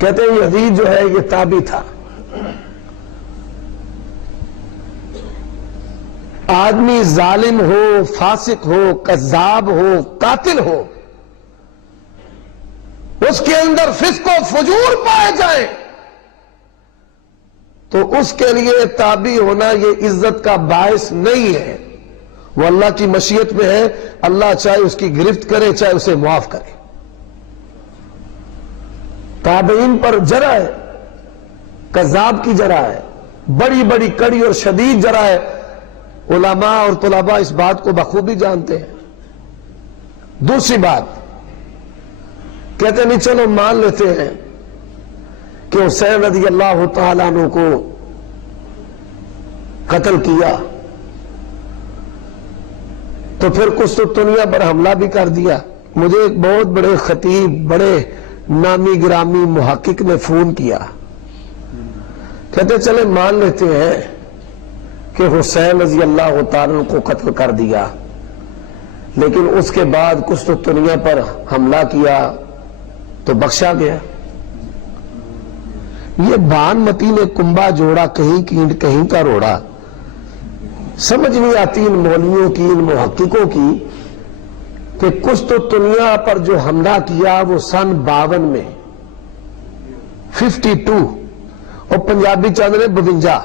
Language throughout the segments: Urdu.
کہتے ہیں یزید جو ہے یہ تابی تھا، آدمی ظالم ہو، فاسق ہو، کذاب ہو، قاتل ہو، اس کے اندر فسق و فجور پائے جائیں تو اس کے لیے تابع ہونا یہ عزت کا باعث نہیں ہے، وہ اللہ کی مشیت میں ہے، اللہ چاہے اس کی گرفت کرے چاہے اسے معاف کرے۔ تابعین پر جرح ہے، کذاب کی جرح ہے، بڑی بڑی کڑی اور شدید جرح ہے، علماء اور طلباء اس بات کو بخوبی جانتے ہیں۔ دوسری بات کہتے نہیں چلو مان لیتے ہیں کہ حسین رضی اللہ تعالیٰ عنہ کو قتل کیا تو پھر قسطنطنیہ پر حملہ بھی کر دیا۔ مجھے ایک بہت بڑے خطیب، بڑے نامی گرامی محقق نے فون کیا، کہتے چلے مان لیتے ہیں کہ حسین رضی اللہ تعالیٰ عنہ کو قتل کر دیا، لیکن اس کے بعد قسطنطنیہ پر حملہ کیا تو بخشا گیا۔ یہ بان متی نے کنبا جوڑا، کہیں کینٹ کہیں کا روڑا، سمجھ نہیں آتی ان مولویوں کی، ان محققوں کی، کہ قسطنطنیہ پر جو حملہ کیا وہ سن 52 میں 52 اور پنجابی چاند نے 52،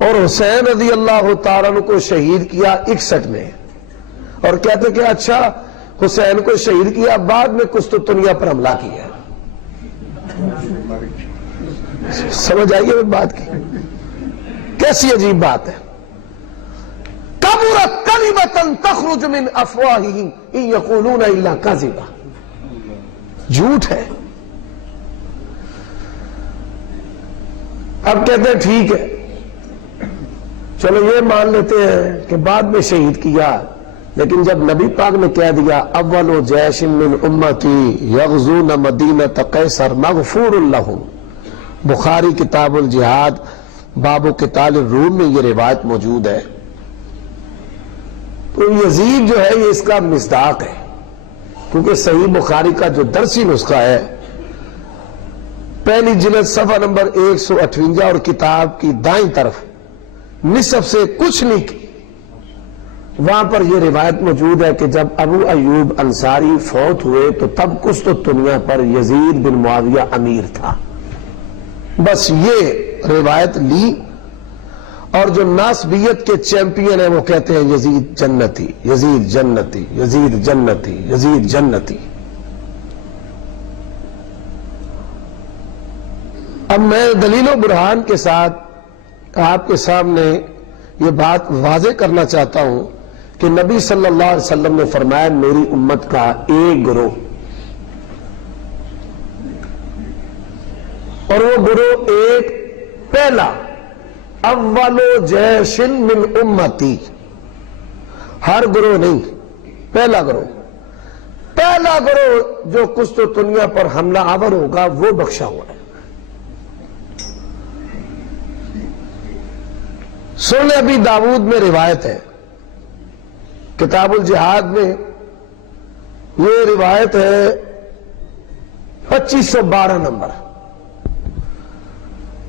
اور حسین رضی اللہ تعالیٰ عنہ کو شہید کیا 61 میں، اور کہتے کہ اچھا حسین کو شہید کیا بعد میں قسطنطنیہ پر حملہ کیا۔ سمجھ آئیے اس بات کی کیسی عجیب بات ہے۔ کبرت کلمۃ تخرج من افواہہم ان یقولون الا کذبا، جھوٹ ہے۔ اب کہتے ہیں ٹھیک ہے چلو یہ مان لیتے ہیں کہ بعد میں شہید کیا، لیکن جب نبی پاک نے کہہ دیا اول جیش من امتی یغزون مدینۃ قیصر مغفور لہم، بخاری کتاب الجہاد باب قتال الروم میں یہ روایت موجود ہے، تو یزید جو ہے یہ اس کا مصداق ہے، کیونکہ صحیح بخاری کا جو درسی نسخہ ہے پہلی جلد صفحہ نمبر 158 اور کتاب کی دائیں طرف نصف سے کچھ نہیں کی، وہاں پر یہ روایت موجود ہے کہ جب ابو ایوب انصاری فوت ہوئے تو تب قسطنطنیہ پر یزید بن معاویہ امیر تھا۔ بس یہ روایت لی، اور جو ناسبیت کے چیمپئن ہیں وہ کہتے ہیں یزید جنتی، یزید جنتی، یزید جنتی، یزید جنتی۔ اب میں دلیل و برہان کے ساتھ آپ کے سامنے یہ بات واضح کرنا چاہتا ہوں کہ نبی صلی اللہ علیہ وسلم نے فرمایا میری امت کا ایک گروہ، اور وہ گروہ ایک پہلا اول جیش من امتی، ہر گروہ نہیں، پہلا گروہ جو قسطنطنیہ پر حملہ آور ہوگا وہ بخشا ہوا ہے۔ سنن ابی داود میں روایت ہے، کتاب الجہاد میں یہ روایت ہے 2512 نمبر،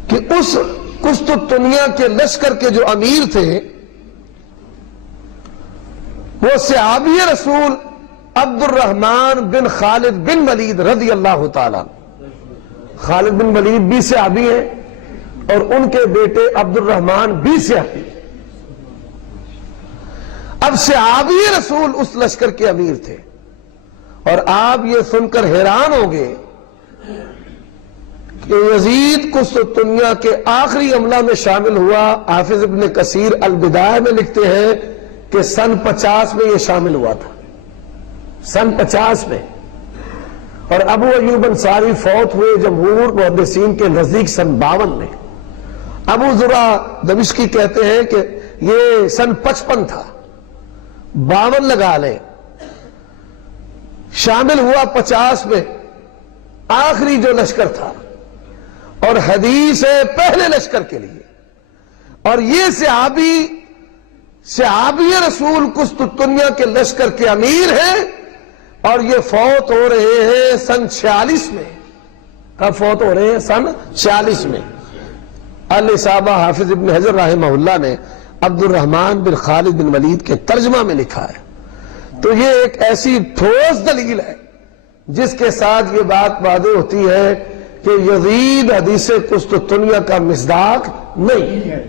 کہ اس قسطنطنیہ کے لشکر کے جو امیر تھے وہ صحابی رسول عبد الرحمن بن خالد بن ولید رضی اللہ تعالیٰ، خالد بن ولید بھی صحابی ہیں اور ان کے بیٹے عبد الرحمن بھی صحابی ہیں۔ اب صحابی رسول اس لشکر کے امیر تھے، اور آپ یہ سن کر حیران ہوں گے کہ یزید قسطنطنیہ کے آخری حملہ میں شامل ہوا۔ حافظ ابن کثیر البدایہ میں لکھتے ہیں کہ سن 50 میں یہ شامل ہوا تھا، سن 50 میں، اور ابو ایوب انصاری فوت ہوئے جمہور محدثین کے نزدیک سن 52 میں۔ ابو زرع دمشقی کہتے ہیں کہ یہ سن 55 تھا، 52 لگا لیں، شامل ہوا 50 میں، آخری جو لشکر تھا، اور حدیث ہے پہلے لشکر کے لیے، اور یہ صحابی رسول قسطنطنیہ کے لشکر کے امیر ہیں، اور یہ فوت ہو رہے ہیں سن 46 میں، کب فوت ہو رہے ہیں؟ سن 46 میں. الاصابہ حافظ ابن حجر رحمہ اللہ نے عبد الرحمن بن خالد بن ولید کے ترجمہ میں لکھا ہے. تو یہ ایک ایسی ٹھوس دلیل ہے جس کے ساتھ یہ بات واضح ہوتی ہے کہ یزید حدیث قسطنطنیہ کا مصداق نہیں ہے.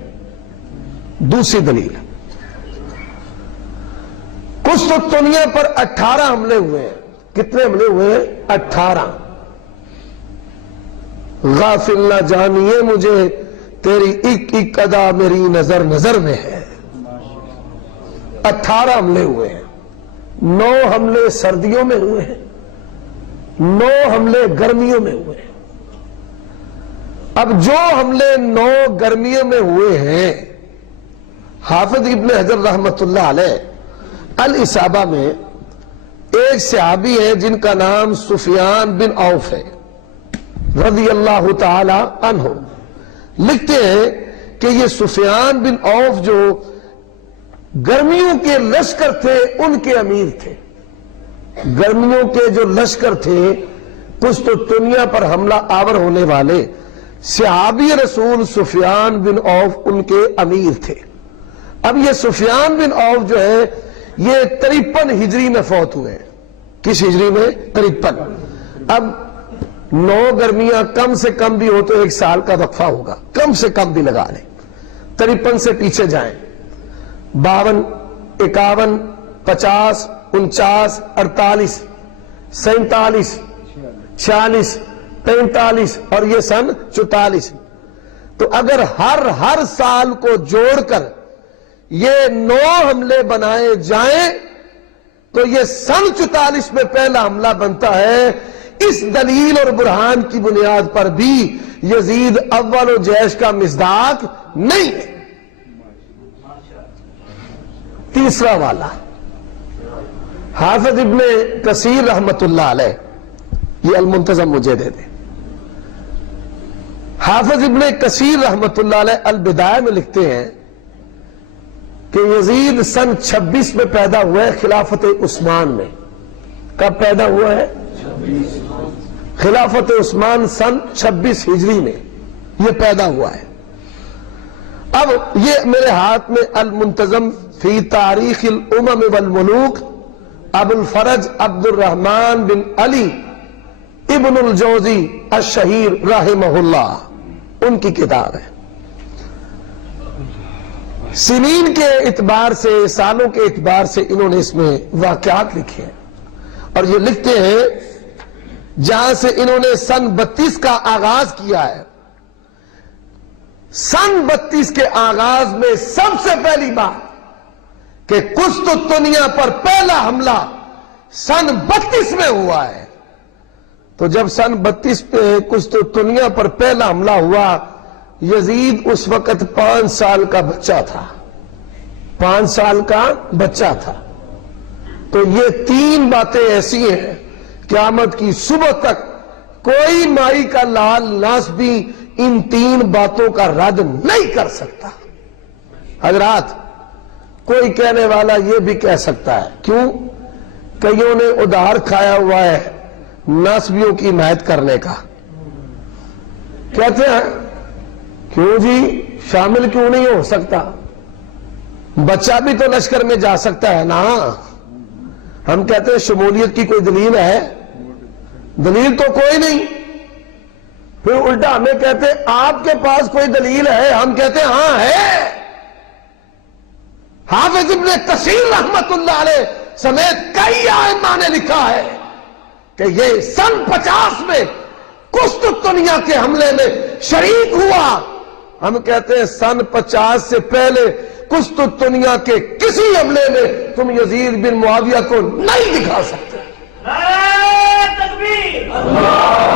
دوسری دلیل، قسطنطنیہ پر 18 حملے ہوئے ہیں. کتنے حملے ہوئے ہیں؟ 18. غافل نہ جانیے مجھے تیری ایک ایک ادا میری نظر نظر میں ہے. 18 حملے ہوئے ہیں. 9 حملے سردیوں میں ہوئے ہیں، 9 حملے گرمیوں میں ہوئے ہیں. اب جو حملے 9 گرمیوں میں ہوئے ہیں، حافظ ابن حجر رحمت اللہ علیہ الاصابہ میں ایک صحابی ہے جن کا نام سفیان بن عوف ہے رضی اللہ تعالی عنہ. لکھتے ہیں کہ یہ سفیان بن عوف جو گرمیوں کے لشکر تھے ان کے امیر تھے. گرمیوں کے جو لشکر تھے قسطنطنیہ پر حملہ آور ہونے والے، صحابی رسول سفیان بن عوف ان کے امیر تھے. اب یہ سفیان بن عوف جو ہے یہ 53 ہجری میں فوت ہوئے. کس ہجری میں؟ 53. اب 9 گرمیاں کم سے کم بھی ہو تو 1 سال کا وقفہ ہوگا، کم سے کم بھی لگا لیں. 53 سے پیچھے جائیں، 52 51 50 49 48 47 46 45 اور یہ سن 44. تو اگر ہر سال کو جوڑ کر یہ 9 حملے بنائے جائیں تو یہ سن 44 میں پہلا حملہ بنتا ہے. اس دلیل اور برہان کی بنیاد پر بھی یزید اول و جیش کا مصداق نہیں ہے. تیسرا والا حافظ ابن کثیر رحمت اللہ علیہ، یہ المنتظم مجھے دے دیں. حافظ ابن کثیر رحمت اللہ علیہ البدایہ میں لکھتے ہیں کہ یزید سن 26 میں پیدا ہوا ہے خلافت عثمان میں. کب پیدا ہوا ہے؟ خلافت عثمان سن 26 ہجری میں یہ پیدا ہوا ہے. اب یہ میرے ہاتھ میں المنتظم فی تاریخ الامم والملوک ابو الفرج عبد الرحمن بن علی ابن الجوزی الشہیر رحمہ اللہ ان کی کتاب ہے. سنین کے اعتبار سے، سالوں کے اعتبار سے انہوں نے اس میں واقعات لکھے ہیں. اور یہ لکھتے ہیں جہاں سے انہوں نے سن 32 کا آغاز کیا ہے. سن 32 کے آغاز میں سب سے پہلی بات کہ قسطنطنیہ پر پہلا حملہ سن 32 میں ہوا ہے. تو جب سن 32 پہ قسطنطنیہ پر پہلا حملہ ہوا، یزید اس وقت 5 سال کا بچہ تھا. 5 سال کا بچہ تھا. تو یہ 3 باتیں ایسی ہیں قیامت کی صبح تک کوئی مائی کا لال لاس بھی ان 3 باتوں کا رد نہیں کر سکتا. حضرات، کوئی کہنے والا یہ بھی کہہ سکتا ہے، کیوں؟ کئیوں نے ادھار کھایا ہوا ہے ناسبیوں کی حمایت کرنے کا. کہتے ہیں کیوں جی شامل کیوں نہیں ہو سکتا؟ بچہ بھی تو لشکر میں جا سکتا ہے نا. ہم کہتے ہیں شمولیت کی کوئی دلیل ہے؟ دلیل تو کوئی نہیں. پھر الٹا ہمیں کہتے ہیں آپ کے پاس کوئی دلیل ہے؟ ہم کہتے ہیں ہاں ہے. حافظ ابن کثیر رحمت اللہ علیہ سمیت کئی ائمہ نے لکھا ہے کہ یہ سن 50 میں قسطنطنیہ کے حملے میں شریک ہوا. ہم کہتے ہیں سن 50 سے پہلے قسطنطنیہ کے کسی حملے میں تم یزید بن معاویہ کو نہیں دکھا سکتے. نعرہ تکبیر!